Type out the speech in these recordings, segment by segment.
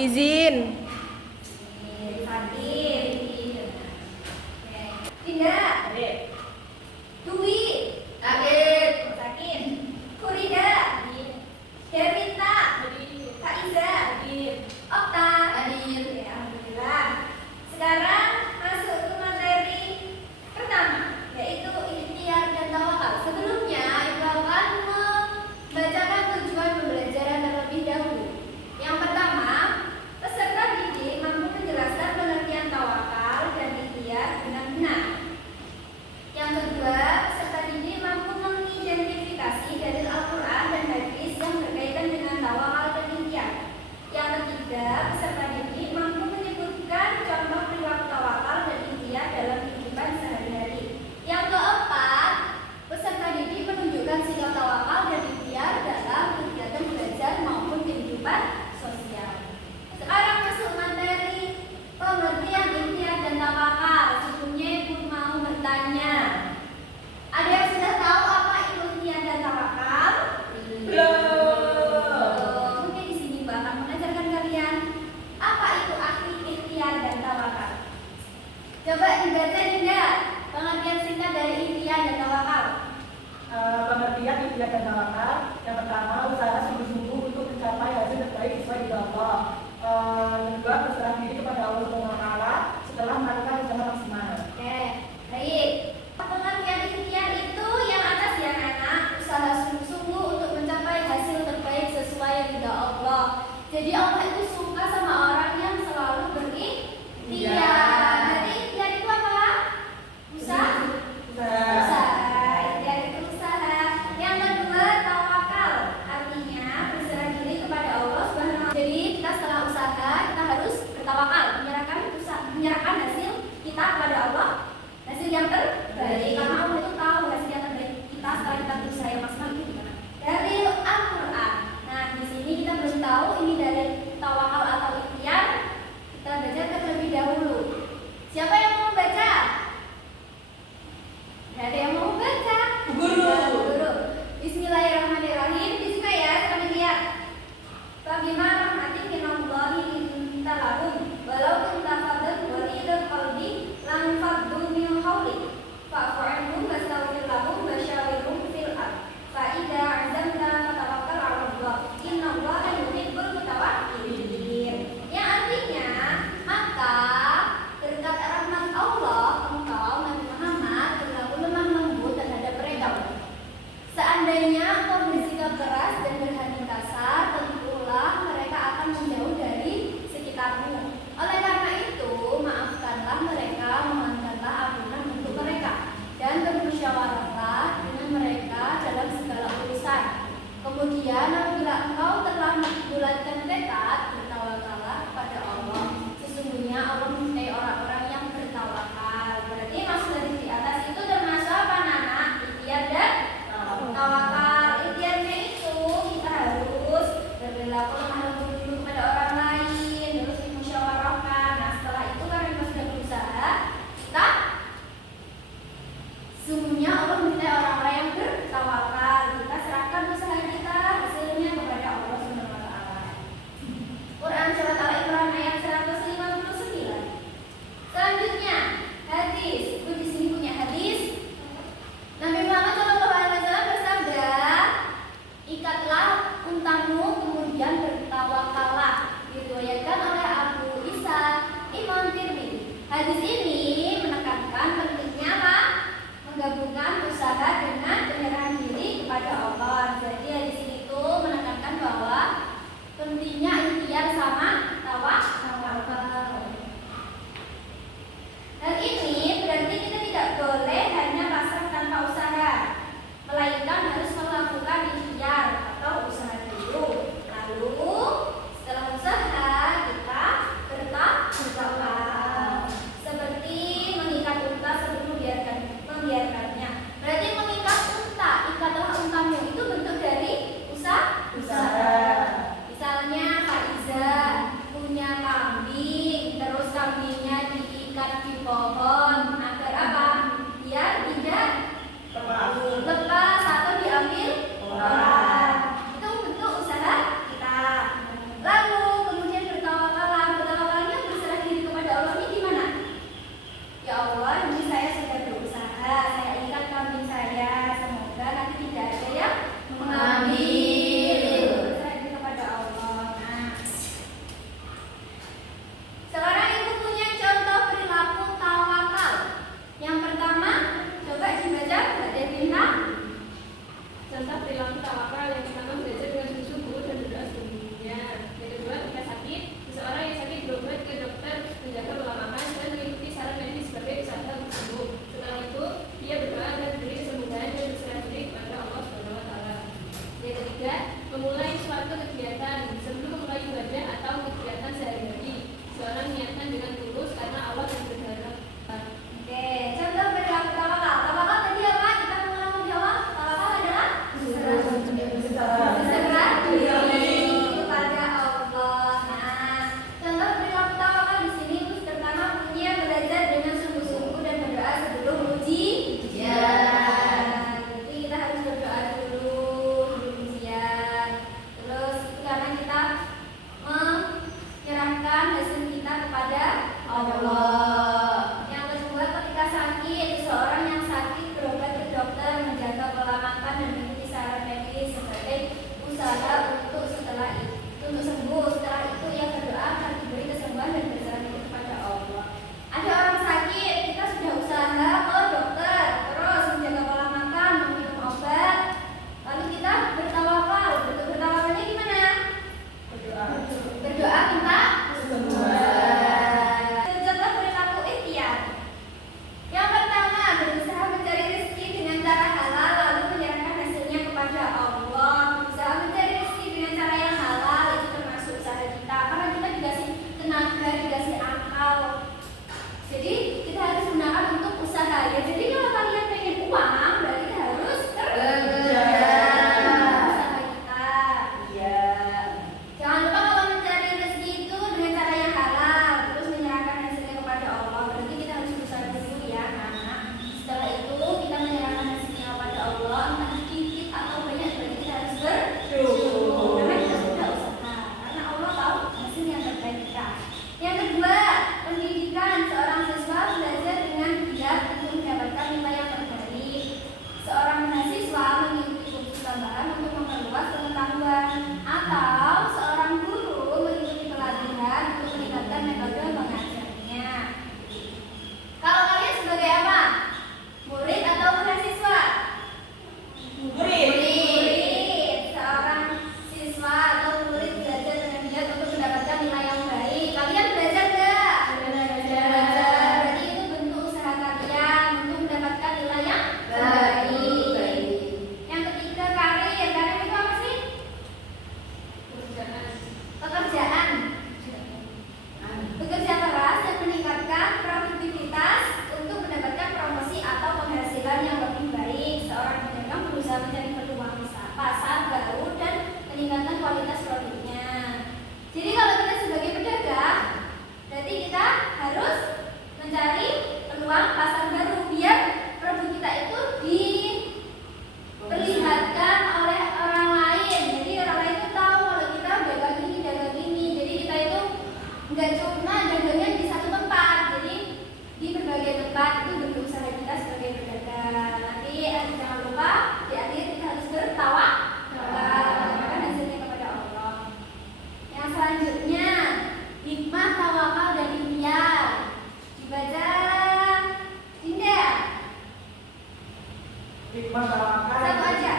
izin. Dinda. Dwi. Sakin. Kurida. Devita. Faiza. Okta. Ya, alhamdulillah. Sekarang masuk ke materi pertama, yaitu ikhtiar dan tawakal. Sebelumnya Ibu akan membacakan tujuan pembelajaran terlebih dahulu. Yang pertama, peserta didik mampu menjelaskan pengertian tawakal dan ikhtiar dengan benar. Yang kedua, peserta didik mampu mengidentifikasi dalil Al-Quran dan hadis yang berkaitan dengan tawakal dan ikhtiar. Yang ketiga, peserta didik mampu menyebutkan contoh perilaku tawakal dan ikhtiar dalam kehidupan sehari-hari. Yang keempat, peserta didik menunjukkan sikap tawakal dan ikhtiar dalam kegiatan belajar maupun kehidupan sosial. Sekarang masuk materi pengertian ikhtiar dan tawakal. Sebelumnya Ibu mau bertanya, ada yang sudah tahu apa itu ikhtiar dan tawakal? Mungkin di sini Mbak akan mengajarkan kalian apa itu arti ikhtiar dan tawakal. Coba dibaca Dinda, pengertian singkat dari ikhtiar dan tawakal. Pengertian ikhtiar dan tawakal. Yang pertama, usaha sungguh-sungguh untuk mencapai hasil terbaik sesuai dengan Allah. Yang kedua, berserah diri kepada Allah SWT setelah melakukan usaha maksimal. Oke, baik. Pengertian ikhtiar itu yang atas ya anak, usaha sungguh-sungguh untuk mencapai hasil terbaik sesuai ridha Allah. Jadi Allah itu suka sama orang yang selalu berikhtiar. Berarti ikhtiar itu apa? Usaha. Ikhtiar itu usaha. Yang kedua, tawakal. Artinya berserah diri kepada Allah SWT. Jadi kita setelah usaha kita harus bertawakal, menyerahkan hasil kita kepada Allah, hasil yang terbaik. Karena Allah itu tahu hasil yang terbaik kita setelah kita berusaha yang maksimal itu gimana. Dari Al-Quran. Nah, di sini kita belum tahu ini dari tawakal atau ikhtiar. Kita baca terlebih dahulu. Siapa yang mau baca? Ada yang mau baca? Guru. Bismillahirrahmanirrahim. Bismillah ya, kami lihat. Bagaimana rahmatin minallahi linta lahum walau kunta fadlan ghalidal qalbi lam faddu min hawlik fa'fu anhum wastaghfir lahum wasyawirhum fil amr fa idza 'azamta fatawakkal 'ala Allah innallaha yuhibbul mutawakkilin. Yang artinya, maka berkat rahmat Allah engkau Nabi Muhammad berlaku lemah lembut terhadap mereka. Seandainya engkau bersikap keras dan berhati kasar, tentulah mereka akan menjauh dari sekitarmu. Oleh karena itu, maafkanlah mereka, mohonkanlah ampunan untuk mereka, dan bermusyawarahlah dengan mereka dalam segala urusan. Kemudian, apabila engkau telah membulatkan tekad, bertawakallah kepada Allah. Sesungguhnya Allah mencintai orang-orang yang bertawakal. Berarti maksud dari di atas itu termasuk apa, Nana? Ikhtiar dan tawakal. mencari peluang pasar baru dan meningkatkan kualitas produknya. Jadi kalau kita sebagai pedagang, berarti kita harus mencari peluang pasar baru biar produk kita itu diperlihatkan oleh orang lain. Jadi orang lain itu tahu kalau kita dagang ini. Jadi kita itu nggak cuma dagangnya di satu tempat, jadi di berbagai tempat itu bentuk usaha kita sebagai pedagang. Nanti jangan lupa di akhir kita harus bertawakal hasilnya kepada Allah. Yang selanjutnya hikmah tawakal dan ikhtiar. Dibaca Dinda. Hikmah tawakal. Satu aja.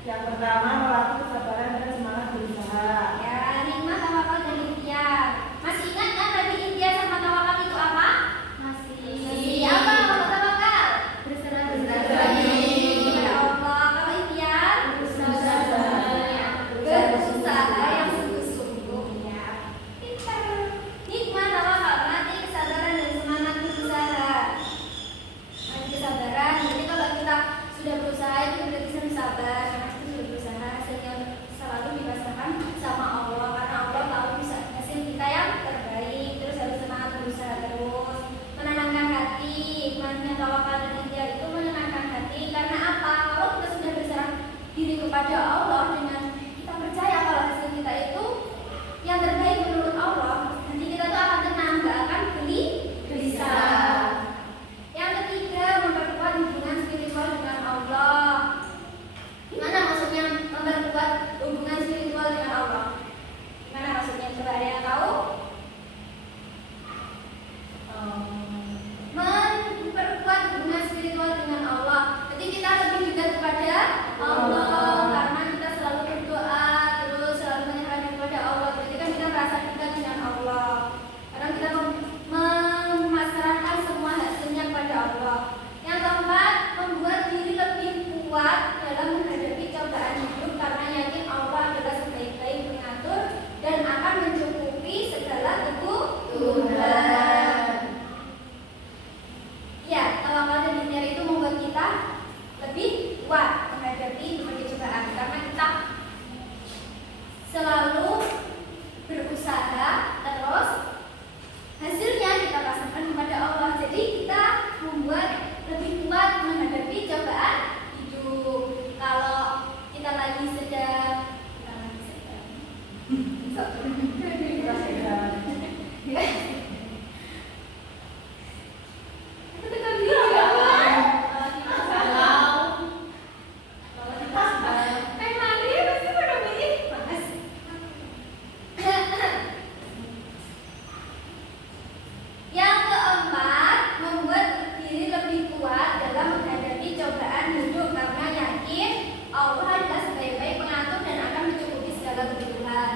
Yang pertama, melatih kesabaran dan semangat berusaha. Ya, hikmah tawakal dan ikhtiar. Masih ingat kan tadi ikhtiar sama tawakal itu apa? Masih. Apa kalau tawakal? Berserah kepada Allah. Kalau ikhtiar berusaha yang sungguh-sungguh ya. Pintar. Hikmah tawakal melatih kesabaran dan semangat berusaha. Melatih kesabaran. Jadi kalau kita sudah berusaha itu berarti harus sabar. Karena kita sudah berusaha, hasilnya selalu dipasrahkan sama Allah. Karena Allah tahu hasil kita yang terbaik. Terus harus semangat berusaha terus. Menenangkan hati. Hikmahnya tawakal dan ikhtiar itu menenangkan hati. Karena apa? Kalau kita sudah berserah diri kepada Allah dengan kita percaya kalau hasil kita itu yang terbaik menurut Allah, nanti kita tuh akan tenang, gak akan gelisah. Yang ketiga, memperkuat hubungan spiritual dengan Allah. Gimana maksudnya memperkuat hubungan spiritual dengan Allah? Gimana maksudnya? Coba ada yang tahu? Memperkuat hubungan spiritual dengan Allah. Jadi kita lebih dekat kepada Allah karena kita selalu berdoa, terus selalu menyerahkan diri kepada Allah. Berarti kan kita merasa dekat dengan Allah. Karena kita memasrahkan semua hasilnya kepada Allah. Yang keempat, membuat diri lebih kuat dalam menghadapi cobaan hidup karena yakin Allah adalah sebaik-baik pengatur dan akan mencukupi segala kebutuhan. Ya, tawakal dan ikhtiar itu membuat kita lebih kuat menghadapi berbagai cobaan karena kita selalu berusaha terus hasilnya kita pasrahkan kepada Allah. Jadi kita membuat lebih kuat menghadapi cobaan hidup. Kalau kita lagi sedang Yang keempat, membuat diri lebih kuat dalam menghadapi cobaan hidup karena yakin Allah adalah sebaik-baik pengatur dan akan mencukupi segala kebutuhan.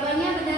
Jawabannya benar.